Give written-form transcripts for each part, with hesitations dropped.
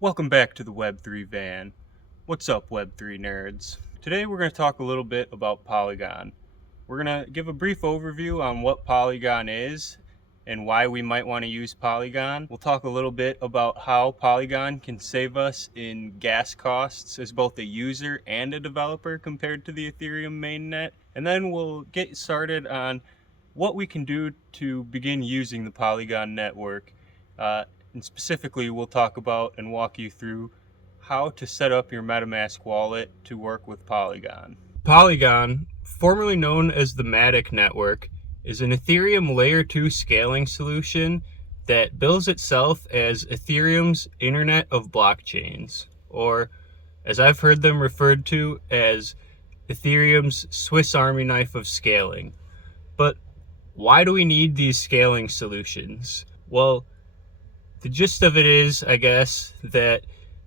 Welcome back to the Web3 van. What's up, Web3 nerds? Today we're going to talk a little bit about Polygon. We're going to give a brief overview on what Polygon is and why we might want to use Polygon. We'll talk a little bit about how Polygon can save us in gas costs as both a user and a developer compared to the Ethereum mainnet. And then we'll get started on what we can do to begin using the Polygon network. And specifically, we'll talk about and walk you through how to set up your MetaMask wallet to work with Polygon. Polygon, formerly known as the Matic Network, is an Ethereum Layer 2 scaling solution that bills itself as Ethereum's Internet of Blockchains, or as I've heard them referred to as Ethereum's Swiss Army knife of scaling. But why do we need these scaling solutions? Well, the gist of it is, I guess, that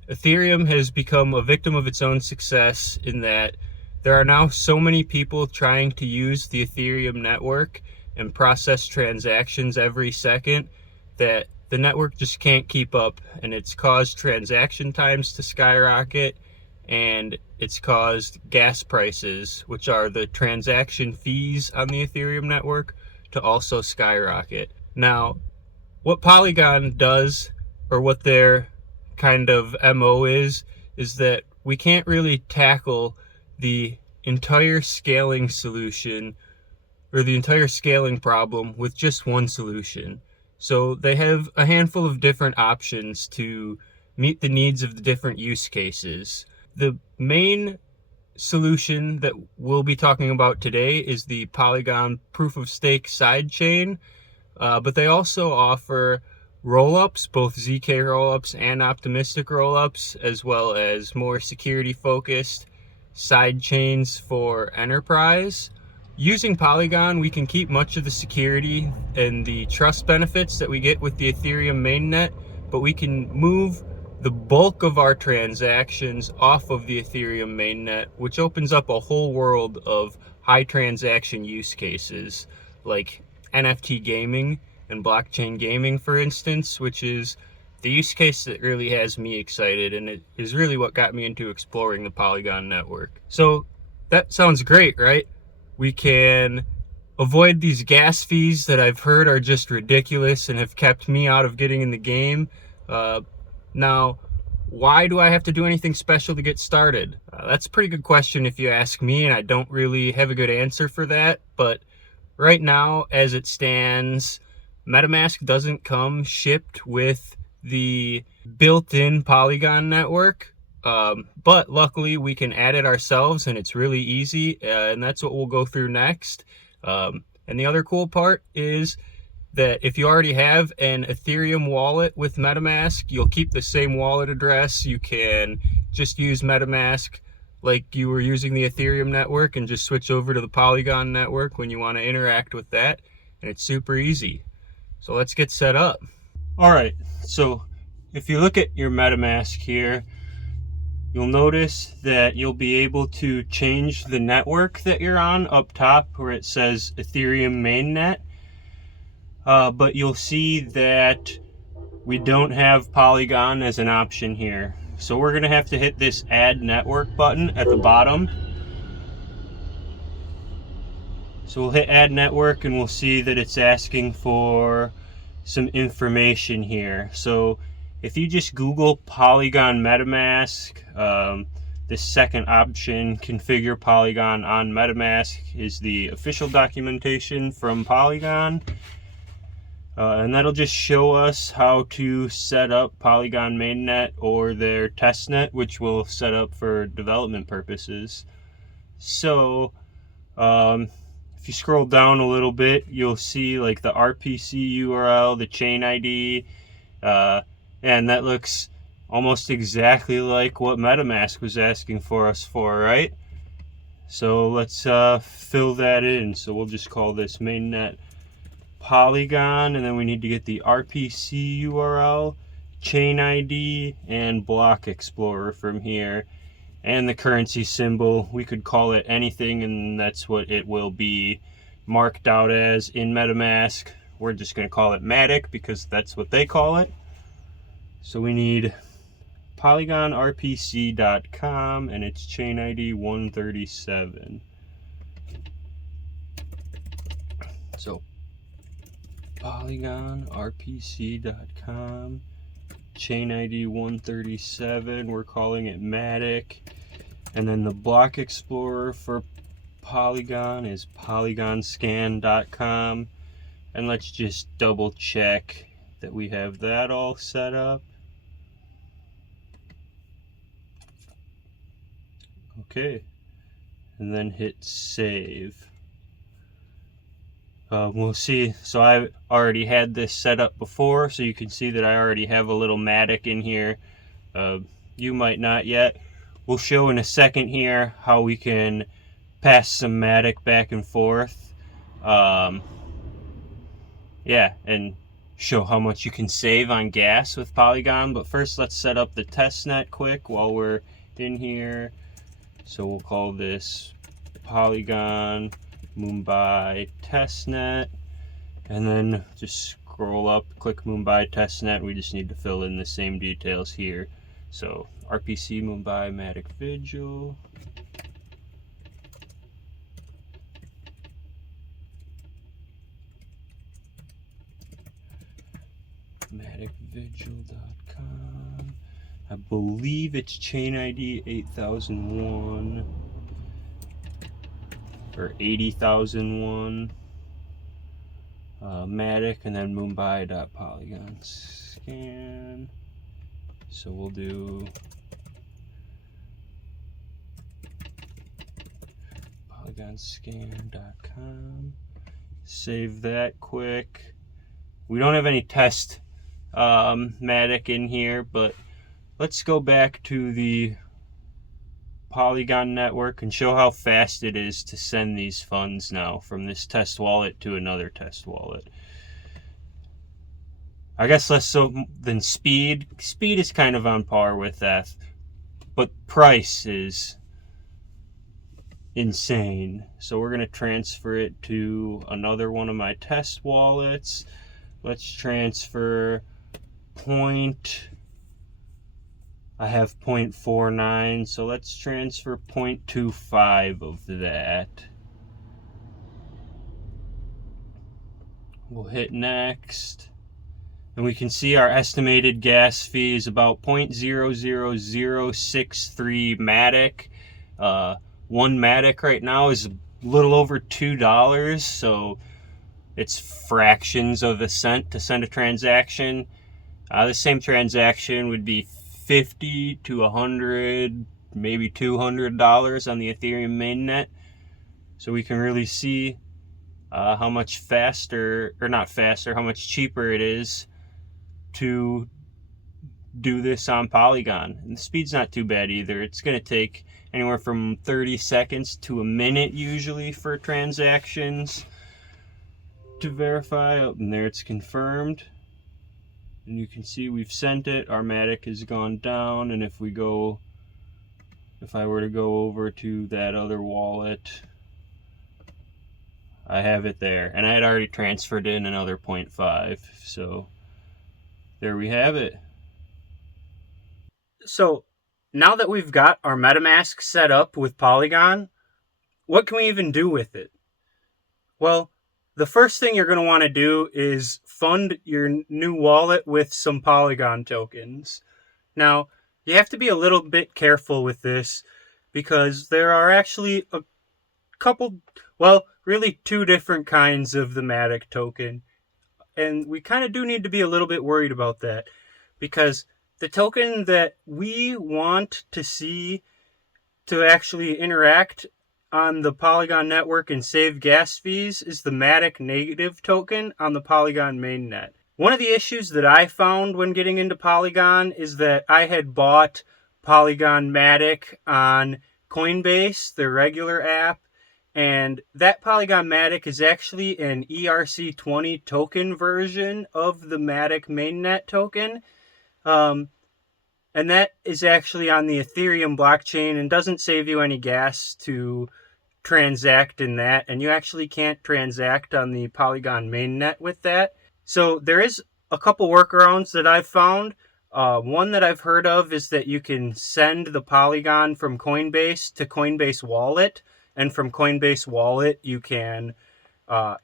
Ethereum has become a victim of its own success in that there are now so many people trying to use the Ethereum network and process transactions every second that the network just can't keep up, and it's caused transaction times to skyrocket, and it's caused gas prices, which are the transaction fees on the Ethereum network, to also skyrocket. Now, what Polygon does, or what their kind of MO is that we can't really tackle the entire scaling solution or the entire scaling problem with just one solution. So they have a handful of different options to meet the needs of the different use cases. The main solution that we'll be talking about today is the Polygon proof of stake sidechain. But they also offer roll-ups, both ZK roll-ups and optimistic roll-ups, as well as more security-focused side chains for enterprise. Using Polygon, we can keep much of the security and the trust benefits that we get with the Ethereum mainnet, but we can move the bulk of our transactions off of the Ethereum mainnet, which opens up a whole world of high transaction use cases, like NFT gaming and blockchain gaming, for instance, which is the use case that really has me excited, and it is really what got me into exploring the Polygon network. So that sounds great, right? We can avoid these gas fees that I've heard are just ridiculous and have kept me out of getting in the game. Now, why do I have to do anything special to get started? That's a pretty good question if you ask me, and I don't really have a good answer for that, but right now, as it stands, MetaMask doesn't come shipped with the built-in Polygon network, but luckily we can add it ourselves, and it's really easy, and that's what we'll go through next. And the other cool part is that if you already have an Ethereum wallet with MetaMask, you'll keep the same wallet address. You can just use MetaMask like you were using the Ethereum network and just switch over to the Polygon network when you want to interact with that, and it's super easy. So let's get set up. All right, so if you look at your MetaMask here, you'll notice that you'll be able to change the network that you're on up top where it says Ethereum mainnet, but you'll see that we don't have Polygon as an option here. So we're going to have to hit this Add Network button at the bottom. So we'll hit Add Network and we'll see that it's asking for some information here. So if you just Google Polygon MetaMask, this second option, Configure Polygon on MetaMask, is the official documentation from Polygon. And that'll just show us how to set up Polygon mainnet or their testnet, which we'll set up for development purposes. So if you scroll down a little bit, you'll see like the RPC URL, the chain ID, and that looks almost exactly like what MetaMask was asking for us for, right? So let's fill that in. So we'll just call this mainnet Polygon, and then we need to get the RPC URL, chain ID, and block explorer from here, and the currency symbol. We could call it anything, and that's what it will be marked out as in MetaMask. We're just going to call it Matic because that's what they call it. So we need polygonrpc.com, and it's chain ID 137. So polygonrpc.com, chain ID 137, we're calling it Matic. And then the block explorer for Polygon is polygonscan.com. And let's just double check that we have that all set up. Okay, and then hit save. We'll see. So I already had this set up before, so you can see that I already have a little Matic in here. You might not yet. We'll show in a second here how we can pass some Matic back and forth. Yeah, and show how much you can save on gas with Polygon. But first, let's set up the testnet quick while we're in here. So we'll call this Polygon Mumbai testnet, and then just scroll up, click Mumbai testnet. We just need to fill in the same details here. So RPC Mumbai Matic Vigil. MaticVigil.com. I believe it's chain ID 8001 or 80,001. Matic, and then Mumbai.Polygon scan. So we'll do polygonscan.com. Save that quick. We don't have any test Matic in here, but let's go back to the Polygon network and show how fast it is to send these funds now from this test wallet to another test wallet. I guess less so than speed. Speed is kind of on par with that, but price is insane. So we're going to transfer it to another one of my test wallets. Let's transfer I have 0.49, so let's transfer 0.25 of that. We'll hit next, and we can see our estimated gas fee is about 0.00063 Matic. One Matic right now is a little over $2, so it's fractions of a cent to send a transaction. The same transaction would be $50 to $100, maybe $200 on the Ethereum mainnet. So we can really see how much faster, or not faster, how much cheaper it is to do this on Polygon. And the speed's not too bad either. It's going to take anywhere from 30 seconds to a minute usually for transactions to verify. Oh, and there it's confirmed. And you can see we've sent it. Our Matic has gone down, and if I were to go over to that other wallet, I have it there. And I had already transferred in another 0.5. So there we have it. So now that we've got our MetaMask set up with Polygon, what can we even do with it? Well, the first thing you're going to want to do is fund your new wallet with some Polygon tokens. Now, you have to be a little bit careful with this because there are actually a couple, well, really two different kinds of the Matic token. And we kind of do need to be a little bit worried about that because the token that we want to see to actually interact on the Polygon network and save gas fees is the Matic native token on the Polygon mainnet. One of the issues that I found when getting into Polygon is that I had bought Polygon Matic on Coinbase, their regular app, and that Polygon Matic is actually an ERC20 token version of the Matic mainnet token. And that is actually on the Ethereum blockchain and doesn't save you any gas to transact in that, and you actually can't transact on the Polygon mainnet with that. So there is a couple workarounds that I've found. One that I've heard of is that you can send the Polygon from Coinbase to Coinbase Wallet, and from Coinbase Wallet you can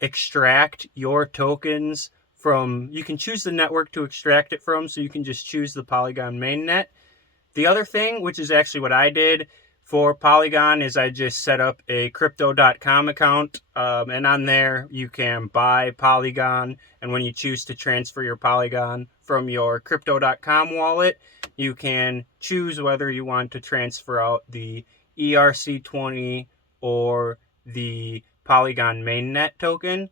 extract your tokens from, you can choose the network to extract it from, so you can just choose the Polygon mainnet. The other thing, which is actually what I did for Polygon, is I just set up a crypto.com account, and on there you can buy Polygon, and when you choose to transfer your Polygon from your crypto.com wallet, you can choose whether you want to transfer out the ERC20 or the Polygon mainnet token.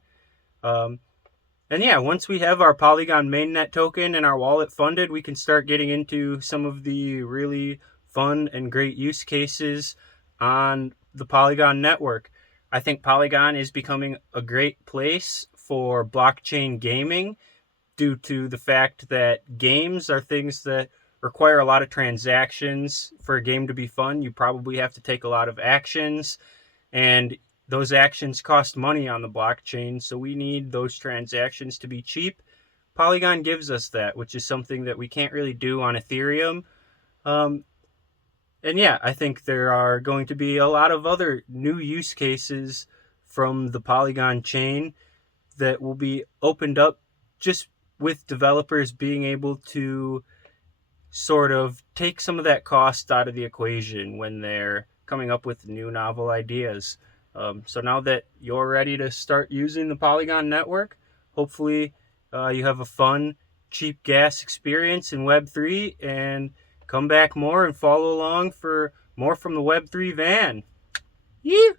And yeah, once we have our Polygon mainnet token and our wallet funded, we can start getting into some of the really fun and great use cases on the Polygon network. I think Polygon is becoming a great place for blockchain gaming due to the fact that games are things that require a lot of transactions. For a game to be fun, you probably have to take a lot of actions, and those actions cost money on the blockchain, so we need those transactions to be cheap. Polygon gives us that, which is something that we can't really do on Ethereum. And yeah, I think there are going to be a lot of other new use cases from the Polygon chain that will be opened up just with developers being able to sort of take some of that cost out of the equation when they're coming up with new novel ideas. So now that you're ready to start using the Polygon network, hopefully you have a fun, cheap gas experience in Web3, and come back more and follow along for more from the Web3 van. Yeah.